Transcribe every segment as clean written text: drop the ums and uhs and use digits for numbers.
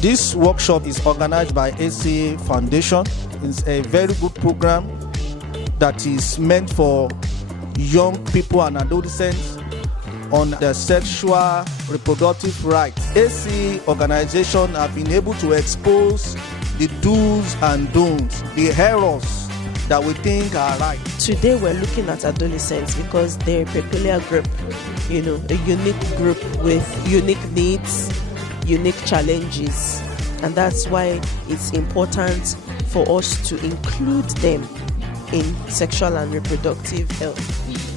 This workshop is organized by ACA Foundation. It's a very good program that is meant for young people and adolescents on the sexual reproductive rights. ACA organization have been able to expose the do's and don'ts, the errors that we think are right. Today we're looking at adolescents because they're a peculiar group, a unique group with unique needs, unique challenges, and that's why it's important for us to include them in sexual and reproductive health.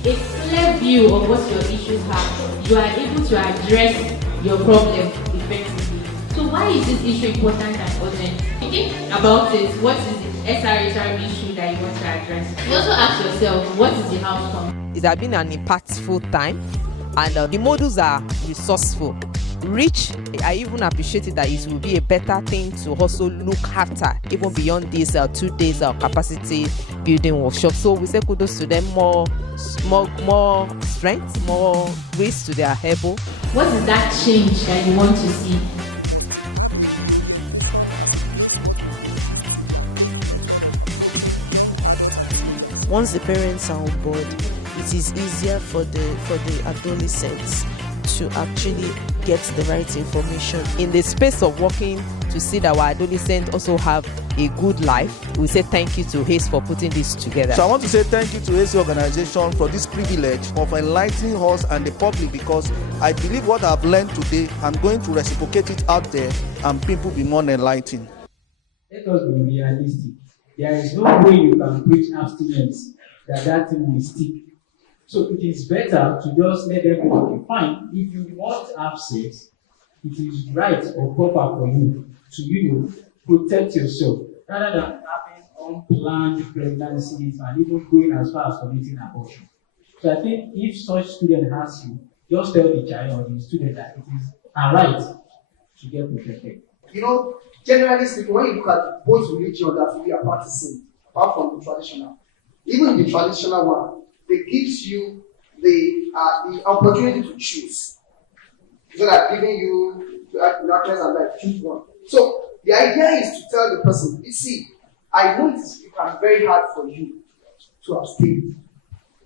A clear view of what your issues are, you are able to address your problem effectively. So why is this issue important and urgent? Think about it. What is the SRHR issue that you want to address? You also ask yourself, what is the outcome? It has been an impactful time, and the modules are resourceful. Rich, I even appreciated that it will be a better thing to also look after, even beyond these 2 days of capacity building workshop. So we say kudos to them, more strength, more grace to their elbow. What is that change that you want to see? Once the parents are on board, it is easier for the adolescents to actually get the right information. In the space of working to see that our adolescents also have a good life, we say thank you to ACE for putting this together. So I want to say thank you to ACE organization for this privilege of enlightening us and the public, because I believe what I've learned today, I'm going to reciprocate it out there and people be more enlightened. Let us be realistic. There is no way you can preach abstinence that thing will stick. So it is better to just let them know, okay, fine, if you want to have sex, it is right or proper for you to, protect yourself, rather than having unplanned pregnancies and even going as far as committing abortion. So I think if such student has you, just tell the child or the student that it is a right to get protected. Generally speaking, when you look at both religions that we are practicing, apart from the traditional, even the traditional one, it gives you the opportunity to choose. So that giving you darkness and light, choose one. So the idea is to tell the person, you see, I know it can be very hard for you to abstain.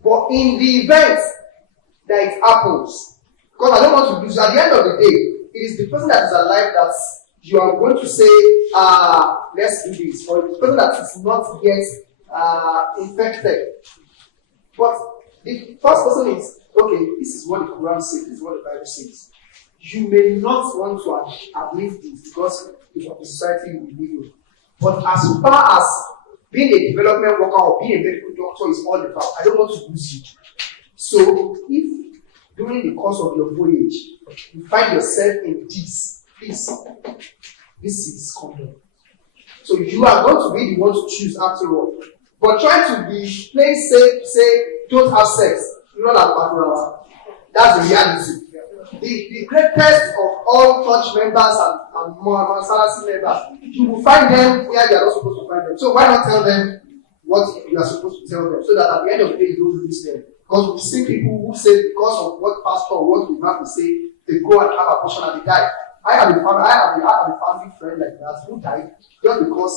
But in the event that it happens, because I don't want to lose, at the end of the day, it is the person that is alive that you are going to say, let's do this, or the person that is not yet infected. But the first person is, okay, this is what the Quran says, this is what the Bible says. You may not want to admit this because of the society we live in. But as far as being a development worker or being a medical doctor is all about, I don't want to lose you. So if during the course of your voyage, you find yourself in this, please, this is condom. So you are going to be the one to choose after all. But try to be plain safe, say, don't have sex. That's the reality. The greatest of all church members and Salasi members, you will find them where you are not supposed to find them. So why not tell them what you are supposed to tell them, so that at the end of the day you don't lose them? Because we see people who say because of what pastor or what we have to say, they go and have abortion and they die. I have a family friend like that who died just because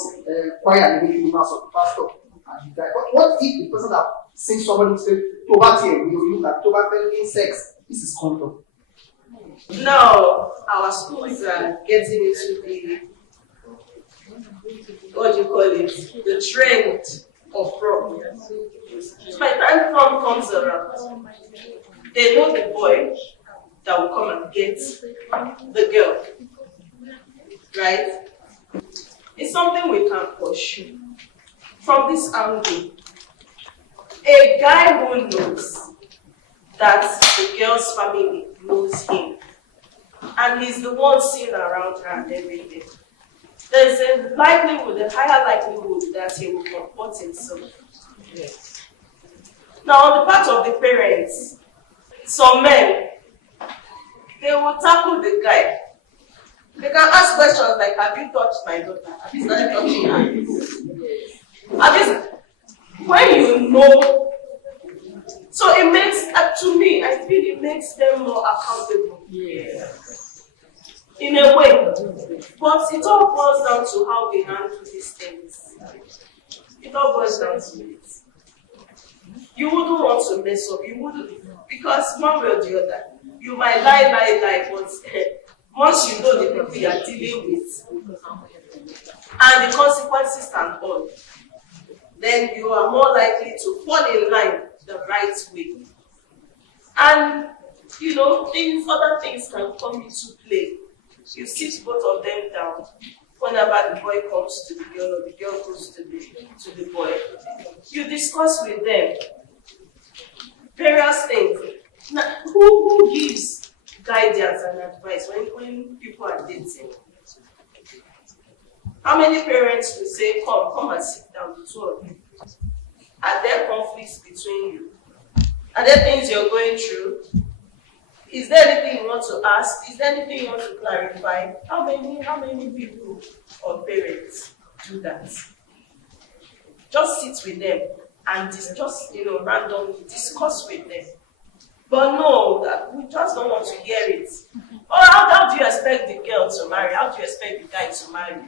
choir and making mass of the pastor and he died. But what if the person that sings somebody say, "Poverty and you look at poverty in sex"? This is condom. Now, our schools are getting into the, the trend of prom. So by the time prom comes around, they know the boy that will come and get the girl, right? It's something we can pursue. From this angle, a guy who knows that the girl's family knows him, and he's the one seen around her and everything, there's a likelihood, a higher likelihood that he will comport himself. Yes. Now, on the part of the parents, some men, they will tackle the guy. They can ask questions like, have you touched my daughter? Have you started touching her? When you know, so it makes, to me, I feel it makes them more accountable. Yeah. in a way. But it all boils down to how we handle these things. It all boils down to it. You wouldn't want to mess up. You wouldn't, because one way or the other, you might lie, but once you know the people you are dealing with and the consequences and all, then you are more likely to fall in line the right way. And other things can come into play. You sit both of them down. Whenever the boy comes to the girl or the girl goes to the boy, you discuss with them various things. Now, who gives guidance and advice when people are dating? How many parents will say, come and sit down, the two of you? Are there conflicts between you? Are there things you're going through? Is there anything you want to ask? Is there anything you want to clarify? How many people or parents do that? Just sit with them and randomly discuss with them. But no, that we just don't want to hear it. Or how do you expect the girl to marry? How do you expect the guy to marry?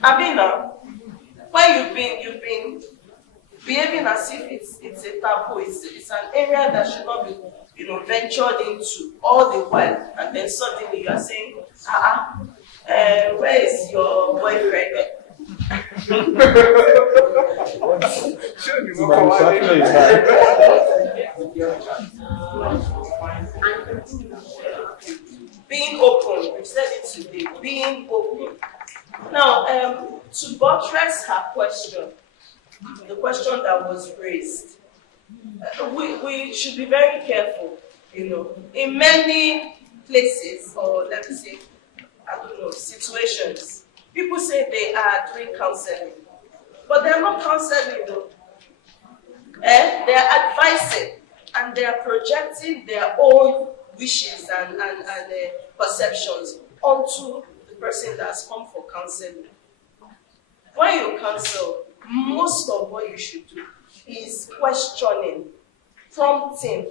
Now, when you've been behaving as if it's a taboo, it's an area that should not be ventured into all the while, and then suddenly you are saying, where is your boyfriend? Being open, we've said it today, being open. Now, to buttress her question, the question that was raised, we should be very careful. In many places, or let me say, situations, people say they are doing counseling, but they're not counseling though. They are advising, and they are projecting their own wishes and perceptions onto the person that's come for counseling. When you counsel, most of what you should do is questioning, prompting.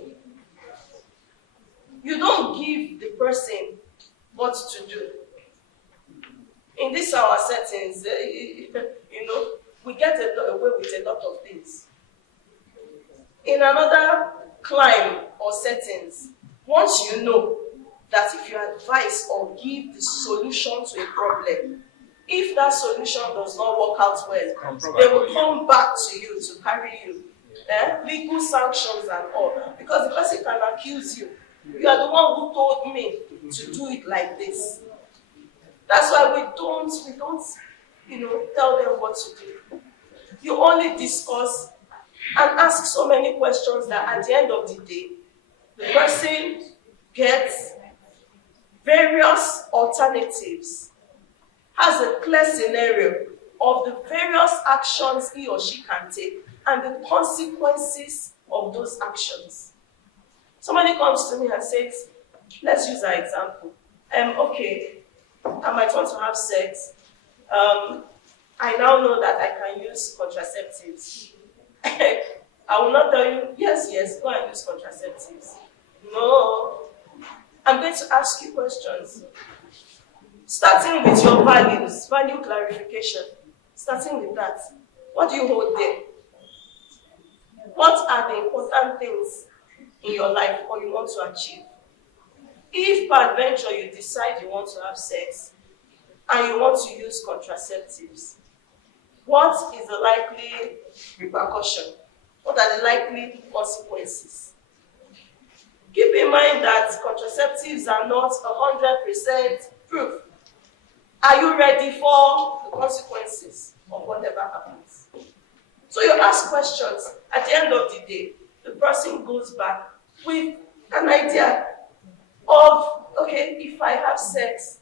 You don't give the person what to do. In this our settings, we get away with a lot of things. In another climb or settings, once you know that if you advise or give the solution to a problem, if that solution does not work out well, they will come back to you to carry you. Legal sanctions and all. Because the person can accuse you. You are the one who told me to do it like this. That's why we don't tell them what to do. You only discuss and ask so many questions that at the end of the day, the person gets various alternatives, has a clear scenario of the various actions he or she can take and the consequences of those actions. Somebody comes to me and says, let's use our example. Okay, I might want to have sex. I now know that I can use contraceptives. I will not tell you, yes, go and use contraceptives. No. I'm going to ask you questions. Starting with your values, value clarification. Starting with that. What do you hold there? What are the important things in your life or you want to achieve? If peradventure you decide you want to have sex and you want to use contraceptives, what is the likely repercussion? What are the likely consequences? Keep in mind that contraceptives are not 100% proof. Are you ready for the consequences of whatever happens? So you ask questions. At the end of the day, the person goes back with an idea of, okay, if I have sex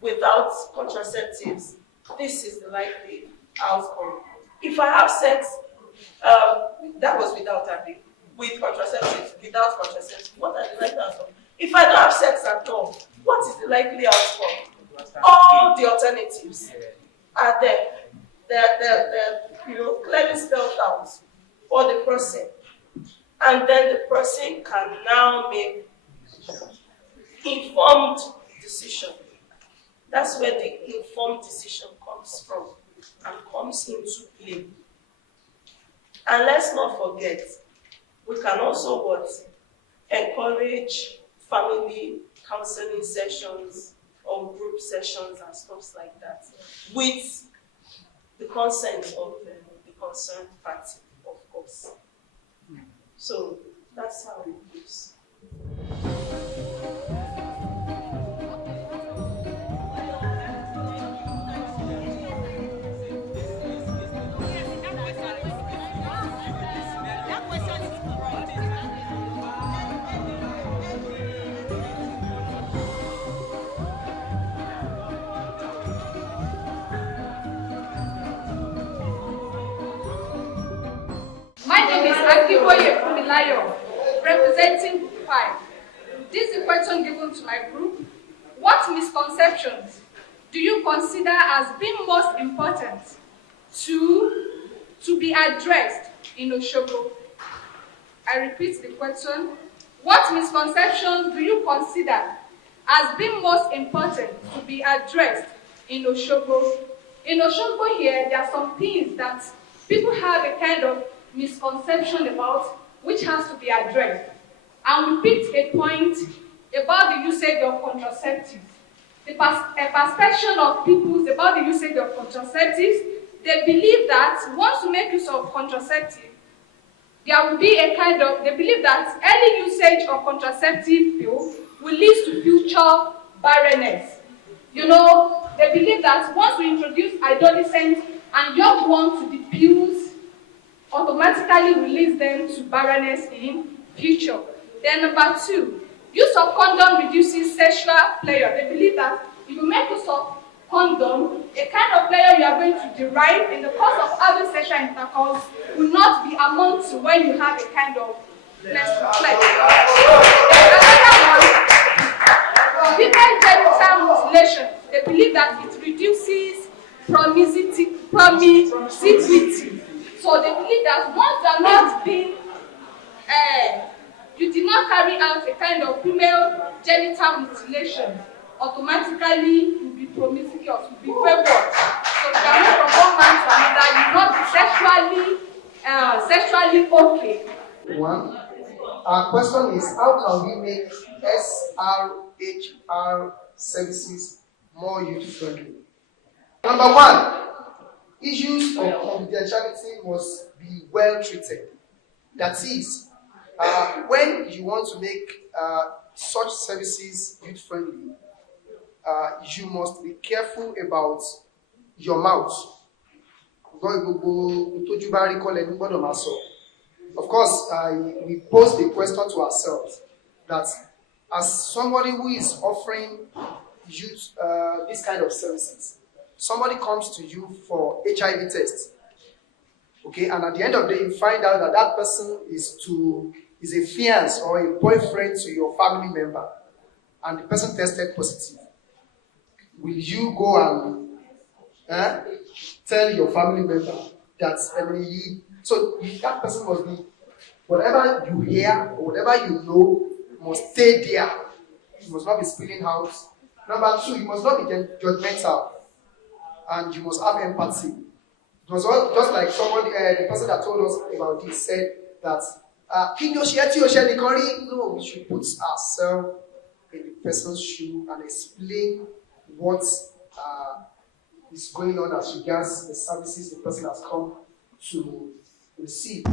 without contraceptives, this is the likely outcome. If I have sex, that was without having, with contraceptives, without contraceptives, what are the likely outcomes? If I don't have sex at all, what is the likely outcome? All the alternatives are there. They're clearly spelled out for the person. And then the person can now make informed decision. That's where the informed decision comes from and comes into play. And let's not forget, we can also encourage family counseling sessions or group sessions and stuff like that with the consent of the concerned party, of course. So that's how it goes. My name is Akiboye Fumilayo, representing Group 5. This is a question given to my group. What misconceptions do you consider as being most important to be addressed in Osogbo? I repeat the question. What misconceptions do you consider as being most important to be addressed in Osogbo? In Osogbo here, there are some things that people have a kind of misconception about, which has to be addressed. And we picked a point about the usage of contraceptives. A perception of people about the usage of contraceptives, they believe that once you make use of contraceptive, there will be they believe that early usage of contraceptive pills will lead to future barrenness. You know, they believe that once we introduce adolescents and young ones to the pills, automatically release them to barrenness in future. Then number 2, use of condom reduces sexual pleasure. They believe that if you make use of condom, a kind of pleasure you are going to derive in the course of having sexual intercourse will not be amount to when you have a kind of pleasure. Another one, female genital mutilation. They believe that it reduces promiscuity. So they believe that once you are not being, you did not carry out a kind of female genital mutilation, automatically you will be promiscuous, you will be wayward. So if you are moved from one man to another, you will not be sexually okay. One, our question is, how can we make SRHR services more youth-friendly? Number 1, issues of confidentiality must be well treated. That is, when you want to make such services youth-friendly, you must be careful about your mouth. Of course, we pose the question to ourselves that as somebody who is offering youth this kind of services, somebody comes to you for HIV test, okay, and at the end of the day, you find out that that person is a fiance or a boyfriend to your family member, and the person tested positive. Will you go and tell your family member that that person must be, whatever you hear or whatever you know must stay there. You must not be spilling out. Number 2, you must not be judgmental, and you must have empathy. It was just like somebody, the person that told us about this said that no, we should put ourselves in the person's shoe and explain what is going on as regards the services the person has come to receive.